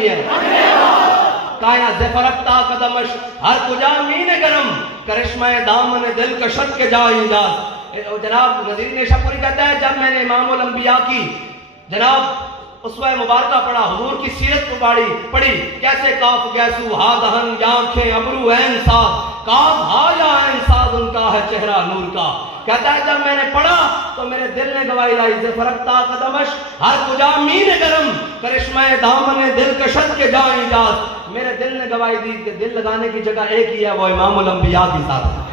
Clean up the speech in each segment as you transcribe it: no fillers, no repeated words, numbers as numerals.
کرنی ہے؟ کائنات سے فرقتا قدمش ہر کجا مین گرم کرشمہ دامن دل کشت کے جا ایجاز۔ جناب نذیر نیشہ پوری کہتا ہے جب میں نے امام الانبیاء کی جناب اسوہ مبارکہ پڑھا، حضور کی سیرت کو پڑھی، کیسے کاف گیسو ہا دہن یا آنکھیں ابرو عین ساز، کاف ہا یا عین ساز ان کا ہے چہرہ نور کا۔ کہتا ہے جب میں نے پڑھا تو میرے دل نے گواہی لائی، سے فرقتا قدمش ہر کجا مین گرم کرشمہ دامن دل کشت کے جا ایجاز۔ میرے دل نے گواہی دی کہ دل لگانے کی جگہ ایک ہی ہے، وہ امام الانبیاء کی ذات ہے۔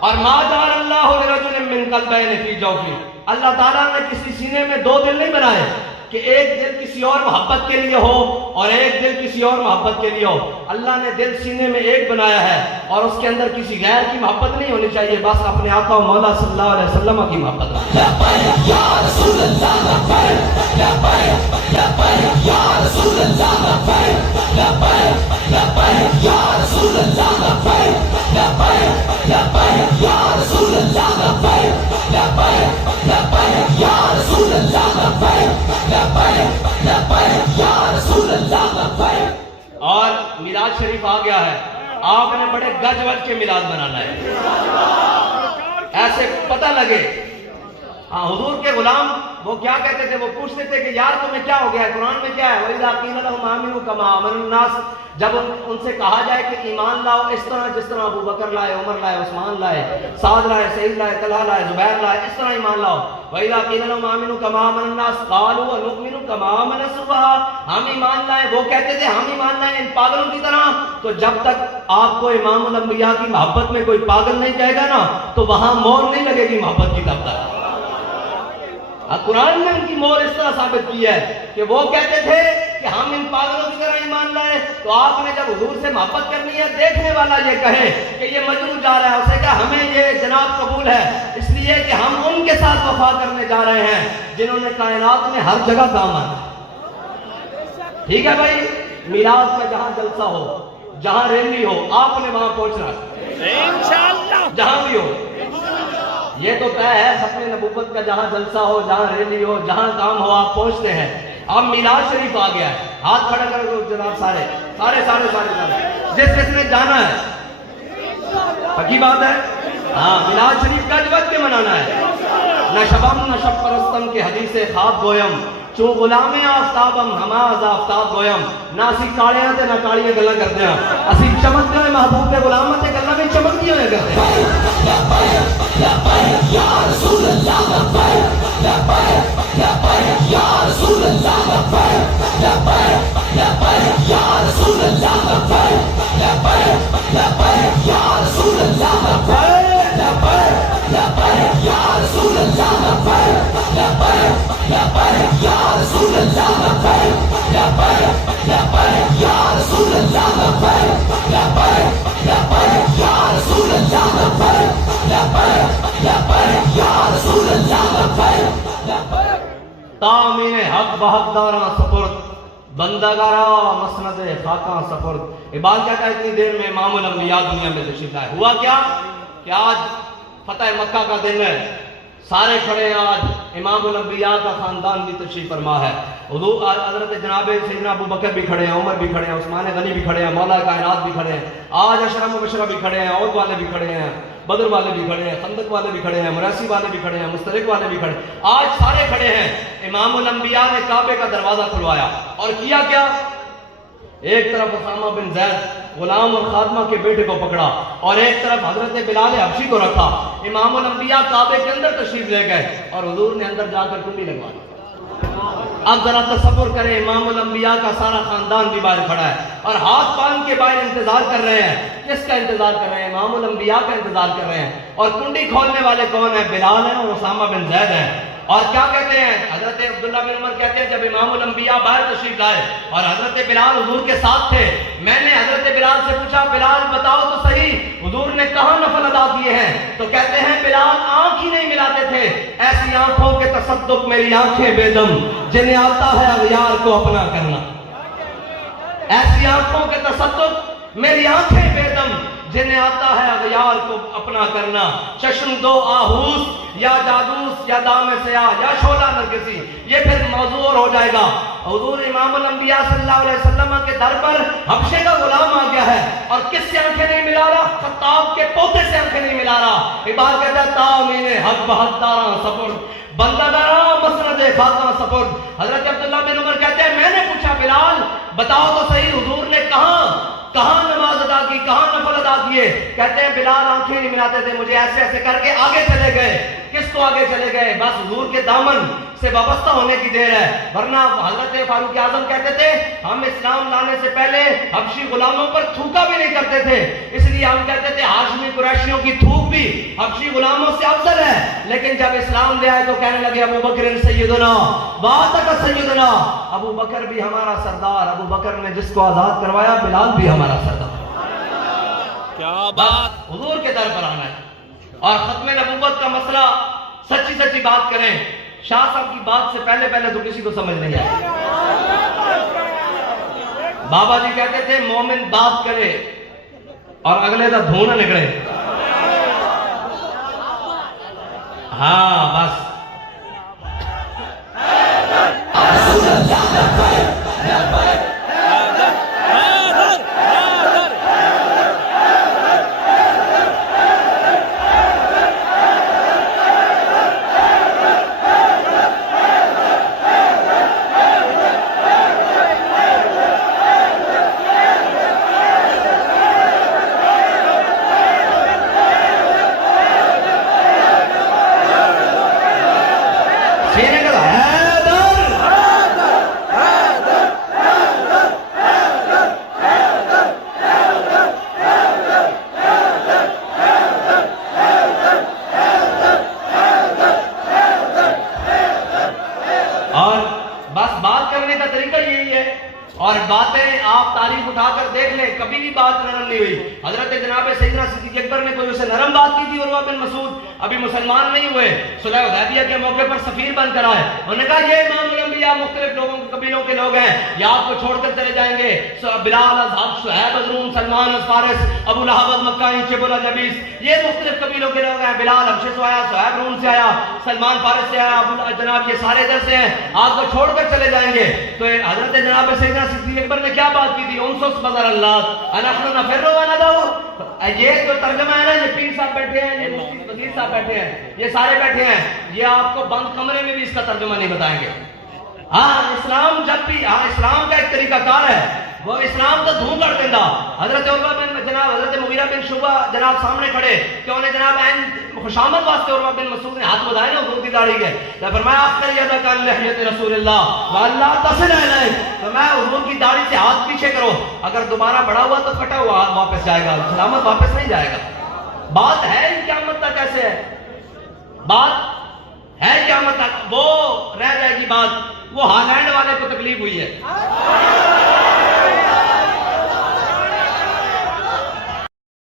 اور ما جعل اللہ لرجل من قلبین فی جوفہ، اللہ تعالیٰ نے کسی سینے میں دو دل نہیں بنائے کہ ایک دل کسی اور محبت کے لیے ہو اور ایک دل کسی اور محبت کے لیے ہو۔ اللہ نے دل سینے میں ایک بنایا ہے اور اس کے اندر کسی غیر کی محبت نہیں ہونی چاہیے، بس اپنے آقا و مولا صلی اللہ علیہ وسلم کی محبت۔ لبیک یا رسول اللہ لبیک، لبیک لبیک یا رسول اللہ لبیک، لبیک لبیک یا رسول اللہ لبیک، لبیک لبیک یا رسول اللہ لبیک، لبیک لبیک یا رسول اللہ لبیک، لبیک لبیک یا رسول اللہ لبیک۔ اور میلاد شریف آ گیا ہے، آپ نے بڑے گج وج کے میلاد بنانا ہے، ایسے پتہ لگے۔ ہاں حضور کے غلام وہ کیا کہتے تھے، وہ پوچھتے تھے کہ یار تمہیں کیا ہو گیا ہے، قرآن میں کیا ہے وَإِذَا قِيلَ لَهُمْ آمِنُوا كَمَا آمَنَ النَّاسُ، جب ان سے کہا جائے کہ ایمان لاؤ اس طرح جس طرح ابو بکر لائے، عمر لائے، عثمان لائے، سعد لائے، سعید لائے، طلحہ لائے، زبیر لائے، اس طرح ایمان لاؤ۔ وَإِذَا قِيلَ لَهُمْ آمِنُوا كَمَا آمَنَ النَّاسُ قَالُوا وَنُؤْمِنُ كَمَا آمَنَ السُّفَهَاءُ، ہم ایمان لائے، وہ کہتے تھے ہم ایمان لائے ان پاگلوں کی طرح۔ تو جب تک آپ کو امام الانبیاء کی محبت میں کوئی پاگل نہیں کہے گا نا تو وہاں مور نہیں لگے گی محبت کی تب تک۔ قرآن نے ان کی مور اس طرح ثابت کی ہے کہ وہ کہتے تھے کہ ہم ان پاگلوں کی طرح ایمان لائے، تو آپ نے جب حضور سے محبت کرنی ہے، دیکھنے والا یہ کہے کہ یہ مجنون جا رہا ہے، اسے کہا ہمیں یہ جناب قبول ہے، اس لیے کہ ہم ان کے ساتھ وفا کرنے جا رہے ہیں جنہوں نے کائنات میں ہر جگہ کام آنا۔ ٹھیک ہے بھائی، میلاد کا جہاں جلسہ ہو، جہاں ریلی ہو، آپ نے وہاں پہنچنا ہے انشاءاللہ، جہاں بھی ہو۔ یہ تو طے ہے ختم نبوت کا، جہاں جلسہ ہو، جہاں ریلی ہو، جہاں کام ہو، آپ پہنچتے ہیں۔ اب میلاد شریف آ گیا ہے، ہاتھ کھڑا کرو جناب، سارے سارے سارے سارے سارے جس جس نے جانا ہے، پکی بات ہے۔ ہاں میلاد شریف کا جوت کے منانا ہے۔ نہ شبم نہ شب پرستم کے حدیث خواب گویم، چو غلام آفتابم ہماز آفتاب گویم، نہ اسی کاڑیاں تے نہ کاڑیاں گلاں کردے ہیں، اسی چمکتے ہوئے محبوب کے غلاماں تے گلاں بھی چمکتی ہوئے کرتے ہیں۔ لبیک یا رسول اللہ لبیک، لبیک لبیک یا رسول اللہ لبیک، لبیک لبیک یا رسول اللہ لبیک، لبیک لبیک یا رسول اللہ لبیک، لبیک لبیک یا رسول اللہ لبیک، لبیک لبیک یا رسول اللہ لبیک، لبیک لبیک یا رسول اللہ لبیک، لبیک لبیک یا رسول اللہ لبیک، لبیک لبیک یا رسول اللہ لبیک، لبیک۔ تامین حق بحق داراں سپرد، بندگارا مسند خاکاں سپرد۔ اقبال کہتا ہے اتنی دیر میں امام الانبیاء دنیا میں تشریف لائے۔ ہوا کیا کہ آج فتح مکہ کا دن ہے، سارے کھڑے ہیں، آج امام الانبیاء کا خاندان بھی تشریف فرما ہے۔ حضور حضرت جناب سیدنا ابو بکر بھی کھڑے ہیں، عمر بھی کھڑے ہیں، عثمان غنی بھی کھڑے ہیں، مولا کائنات بھی کھڑے ہیں، آج عشرہ مبشرہ بھی کھڑے ہیں، عہد والے بھی کھڑے ہیں، بدر والے بھی کھڑے ہیں، خندق والے بھی کھڑے ہیں، مراسی والے بھی کھڑے ہیں، مسترق والے بھی کھڑے ہیں، آج سارے کھڑے ہیں۔ امام الانبیاء نے کعبے کا دروازہ کھلوایا اور کیا کیا، ایک طرف اسامہ بن زید غلام اور خادمہ کے بیٹے کو پکڑا اور ایک طرف حضرت بلال حبشی کو رکھا۔ امام الانبیاء کعبے کے اندر تشریف لے گئے اور حضور نے اندر جا کر کنڈی لگوا دی۔ اب ذرا تصور کریں، امام الانبیاء کا سارا خاندان بھی باہر کھڑا ہے اور ہاتھ باندھ کے باہر انتظار کر رہے ہیں۔ کس کا انتظار کر رہے ہیں؟ امام الانبیاء کا انتظار کر رہے ہیں۔ اور کنڈی کھولنے والے کون ہیں؟ بلال ہیں اور اسامہ بن زید ہیں۔ اور کیا کہتے ہیں؟ حضرت عبداللہ بن عمر کہتے ہیں جب امام الانبیاء باہر تشریف لائے اور حضرت بلال حضور کے ساتھ تھے، میں نے حضرت بلال سے پوچھا بلال بتاؤ تو صحیح حضور نے کہاں نفل ادا کیے ہیں؟ تو کہتے ہیں بلال آنکھ ہی نہیں ملاتے تھے، ایسی آنکھوں کے تصدق میری آنکھیں بے دم جنہیں آتا ہے اغیار کو اپنا کرنا۔ ایسی آنکھوں کے تصدق میری آنکھیں بیدم جنہیں آتا ہے اغیار کو اپنا کرنا، چشم دو آہوس یا جادوس یا دام سیاہ یا شعلہ نرگسی، یہ پھر موضوع اور ہو جائے گا۔ حضور امام الانبیاء صلی اللہ علیہ وسلم کے در پر حبشے کا غلام آ گیا ہے، اور کس سے آنکھیں نہیں ملا رہا؟ خطاب کے پوتے سے آنکھیں نہیں ملا رہا۔ اقبال کہتا ہے تامین حق بحق داراں سپرد، بندہ داراں مسند خاکاں سپرد۔ حضرت عبداللہ بن عمر کہتے ہیں میں نے پوچھا بلال بتاؤ تو صحیح حضور نے کہاں نماز ادا کی، کہاں نفل ادا کیے؟ کہتے ہیں بلال آنکھیں نہیں ملاتے تھے، مجھے ایسے ایسے کر کے آگے چلے گئے۔ کس کو آگے چلے گئے؟ بس حضور کے دامن سے وابستہ ہونے کی دیر ہے، ورنہ حضرت فاروق اعظم کہتے تھے ہم اسلام لانے سے پہلے حبشی غلاموں پر تھوکا بھی نہیں کرتے تھے، اس لیے ہم کہتے تھے ہاشمی قریشیوں کی تھوک بھی حبشی غلاموں سے افضل ہے۔ لیکن جب اسلام لے آئے تو کہنے لگے ابو بکر سیدنا واتک سیدنا، ابو بکر بھی ہمارا سردار، ابو بکر نے جس کو آزاد کروایا بلال بھی ہمارا سردار۔ کیا بات! حضور کے در پر آنا ہے اور ختم نبوت کا مسئلہ سچی سچی بات کریں۔ شاہ صاحب کی بات سے پہلے تو کسی کو سمجھ نہیں آئی۔ بابا جی کہتے تھے مومن بات کرے اور اگلے دا دھونا نکلے۔ ہاں بس اور باتیں آپ تاریخ اٹھا کر دیکھ لیں کبھی بھی بات نرم نہیں ہوئی۔ حضرت جناب سیدنا صدیق اکبر نے کوئی اسے نرم بات کی تھی؟ عروہ بن مسعود ابھی مسلمان نہیں ہوئے، صلح حدیبیہ کے موقع پر سفیر بن کر آئے، انہوں نے کہا یہ امام الانبیاء مختلف لوگوں کے قبیلوں کے لوگ ہیں، یہ آپ کو چھوڑ کر چلے جائیں گے، بلال از حبش، شعیب از روم، سلمان از فارس، ابو لہب از مکہ، شبل از جبیس، یہ مختلف قبیلوں کے لوگ ہیں، بلال حبشے سے آیا، شعیب روم سے آیا، سلمان فارس سے آیا، ابو جناب یہ سارے ادھر سے ہیں، آپ کو چھوڑ کر چلے جائیں گے۔ تو حضرت جناب سیدنا صدیق اکبر نے کیا بات کی تھی؟ انسس بدر اللہ انحن نفر و ندعو۔ یہ جو ترجمہ ہے نا، یہ پیر صاحب بیٹھے ہیں، یہ مفتی وزیر صاحب بیٹھے ہیں، یہ سارے بیٹھے ہیں، یہ آپ کو بند کمرے میں بھی اس کا ترجمہ نہیں بتائیں گے۔ ہاں اسلام جب بھی اسلام کا ایک طریقہ کار ہے، وہ اسلام تو دھوں کر دینا۔ حضرت عروہ بن جناب حضرت مغیرہ بن شعبہ جناب سامنے کھڑے کہ انہیں جناب عین خوشامد واسطے عروہ بن مسعود نے ہاتھ بدھائے نا حضور کی داڑھی کے، تو فرمایا اخر یدک عن لحیۃ رسول اللہ واللہ تصل الیک، فرمایا حضور کی داڑھی سے ہاتھ پیچھے کرو، اگر دوبارہ بڑا ہوا تو کٹا ہوا ہاتھ واپس جائے گا، سلامت واپس نہیں جائے گا۔ بات ہے قیامت تک ایسے ہے، بات ہے قیامت تک، وہ رہ جائے گی بات، وہ ہالینڈ والے کو تکلیف ہوئی ہے۔